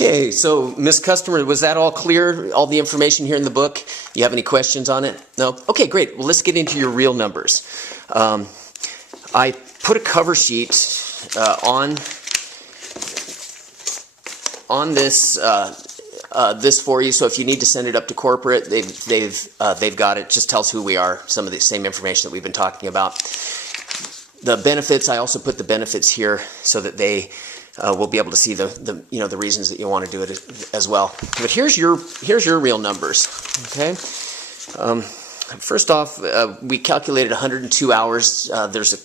Okay, so Miss Customer, was that all clear? All the information here in the book? You have any questions on it? No? Okay, great. Well, let's get into your real numbers. I put a cover sheet on this this for you. So if you need to send it up to corporate, they've got it. Just tells who we are. Some of the same information that we've been talking about. The benefits, I also put the benefits here so that they will be able to see the reasons that you want to do it as well. But here's your real numbers. Okay. First off, we calculated 102 hours. There's a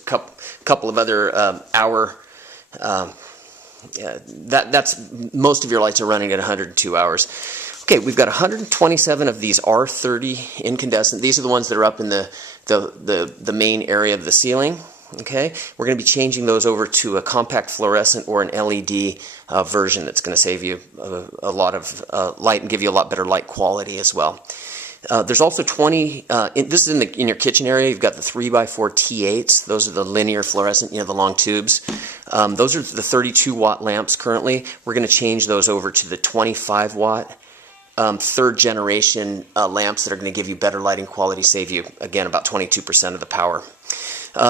couple of other hour. That's most of your lights are running at 102 hours. Okay, we've got 127 of these R30 incandescent. These are the ones that are up in the main area of the ceiling. Okay, we're going to be changing those over to a compact fluorescent or an LED version that's going to save you a lot of light and give you a lot better light quality as well. There's also 20, this is in your kitchen area. You've got the 3x4 T8s. Those are the linear fluorescent, the long tubes. Those are the 32 watt lamps currently. We're going to change those over to the 25 watt third generation lamps that are going to give you better lighting quality, save you, again, about 22% of the power.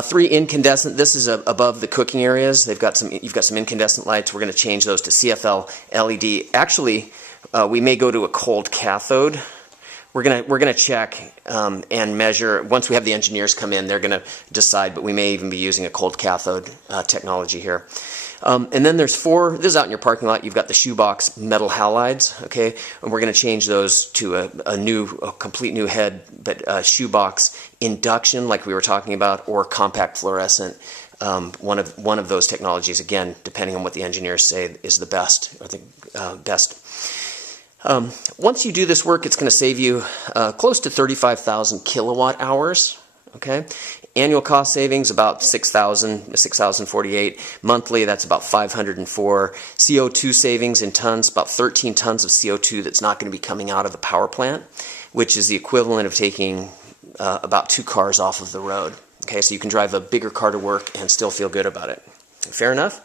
3 incandescent. This is above the cooking areas. You've got some incandescent lights. We're going to change those to CFL LED. Actually, we may go to a cold cathode. We're gonna check and measure. Once we have the engineers come in, they're gonna decide. But we may even be using a cold cathode technology here. And then there's 4. This is out in your parking lot. You've got the shoebox metal halides. Okay, and we're gonna change those to a complete new head, but shoebox induction, like we were talking about, or compact fluorescent. One of those technologies, again, depending on what the engineers say is the best or the best. Once you do this work, it's going to save you close to 35,000 kilowatt hours. Okay, annual cost savings about 6,048. Monthly, that's about 504. CO2 savings in tons, about 13 tons of CO2 that's not going to be coming out of the power plant, which is the equivalent of taking about 2 cars off of the road. Okay, so you can drive a bigger car to work and still feel good about it. Fair enough?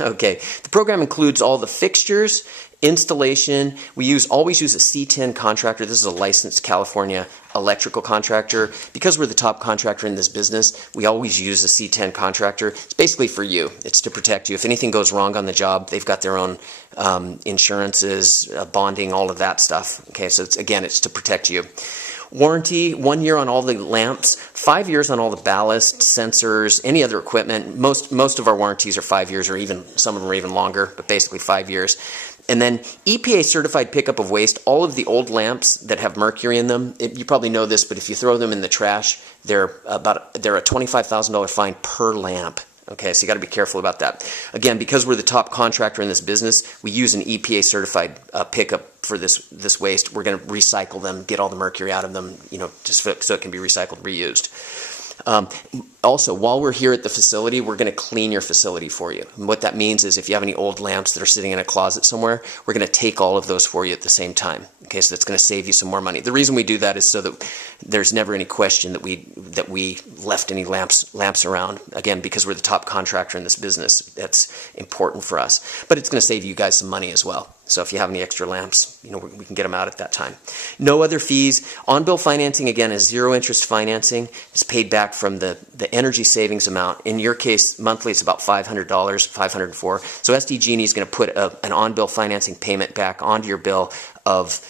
Okay, the program includes all the fixtures, installation. We always use a C10 contractor. This is a licensed California electrical contractor. Because we're the top contractor in this business, we always use a C10 contractor. It's basically for you. It's to protect you. If anything goes wrong on the job, they've got their own insurances, bonding, all of that stuff. Okay, so it's to protect you. Warranty, 1 year on all the lamps, 5 years on all the ballast, sensors, any other equipment. Most of our warranties are 5 years, or even some of them are even longer, but basically 5 years. And then EPA certified pickup of waste. All of the old lamps that have mercury in them, you probably know this, but if you throw them in the trash, they're a $25,000 fine per lamp. Okay, so you got to be careful about that. Again, because we're the top contractor in this business, we use an EPA certified pickup for this waste. We're going to recycle them, get all the mercury out of them, just so it can be recycled, reused. Also, while we're here at the facility, we're going to clean your facility for you. And what that means is if you have any old lamps that are sitting in a closet somewhere, we're going to take all of those for you at the same time. Okay, so that's going to save you some more money. The reason we do that is so that there's never any question that we left any lamps around. Again, because we're the top contractor in this business, that's important for us. But it's going to save you guys some money as well. So if you have any extra lamps, we can get them out at that time. No other fees. On-bill financing, again, is zero interest financing. It's paid back from the energy savings amount. In your case, monthly, it's about $500, $504. So SDG&E is going to put an on-bill financing payment back onto your bill of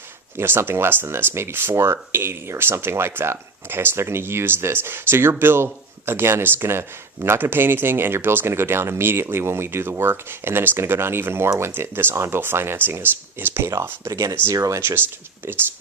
something less than this, maybe $480 or something like that. Okay, so they're going to use this. So your bill, again, you're not going to pay anything, and your bill's going to go down immediately when we do the work, and then it's going to go down even more when this on-bill financing is paid off. But again, it's zero interest. It's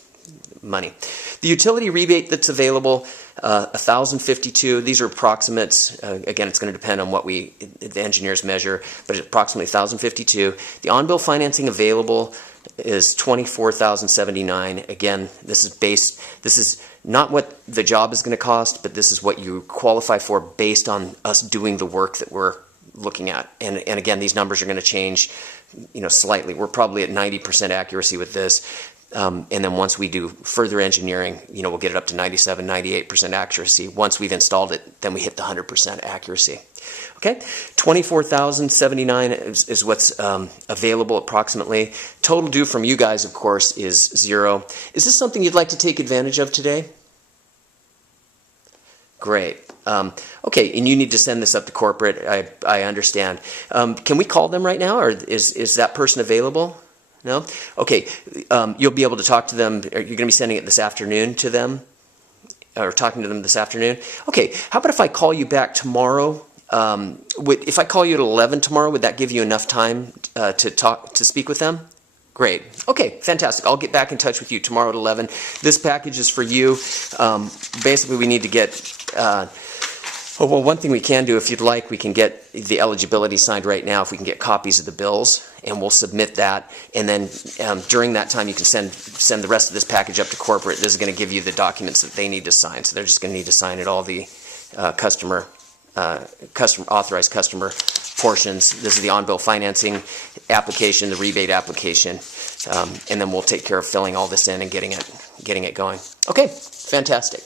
money. The utility rebate that's available, $1,052. These are approximates. Again, it's going to depend on what the engineers measure, but it's approximately $1,052. The on-bill financing available is $24,079. Again, this is not what the job is going to cost, but this is what you qualify for based on us doing the work that we're looking at. And again, these numbers are going to change, slightly. We're probably at 90% accuracy with this. And then once we do further engineering, we'll get it up to 97, 98% accuracy. Once we've installed it, then we hit the 100% accuracy. Okay, 24,079 is what's available approximately. Total due from you guys, of course, is 0. Is this something you'd like to take advantage of today? Great. Okay, and you need to send this up to corporate. I understand. Can we call them right now, or is that person available? No? Okay, you'll be able to talk to them. You're going to be sending it this afternoon to them, or talking to them this afternoon? Okay, how about if I call you back tomorrow? If I call you at 11 tomorrow, would that give you enough time to speak with them? Great. Okay, fantastic. I'll get back in touch with you tomorrow at 11. This package is for you. Basically, we need to get... well, one thing we can do, if you'd like, we can get the eligibility signed right now if we can get copies of the bills, and we'll submit that. And then during that time, you can send the rest of this package up to corporate. This is going to give you the documents that they need to sign. So they're just going to need to sign it, all the authorized customer portions. This is the on-bill financing application, the rebate application, and then we'll take care of filling all this in and getting it going. Okay, fantastic.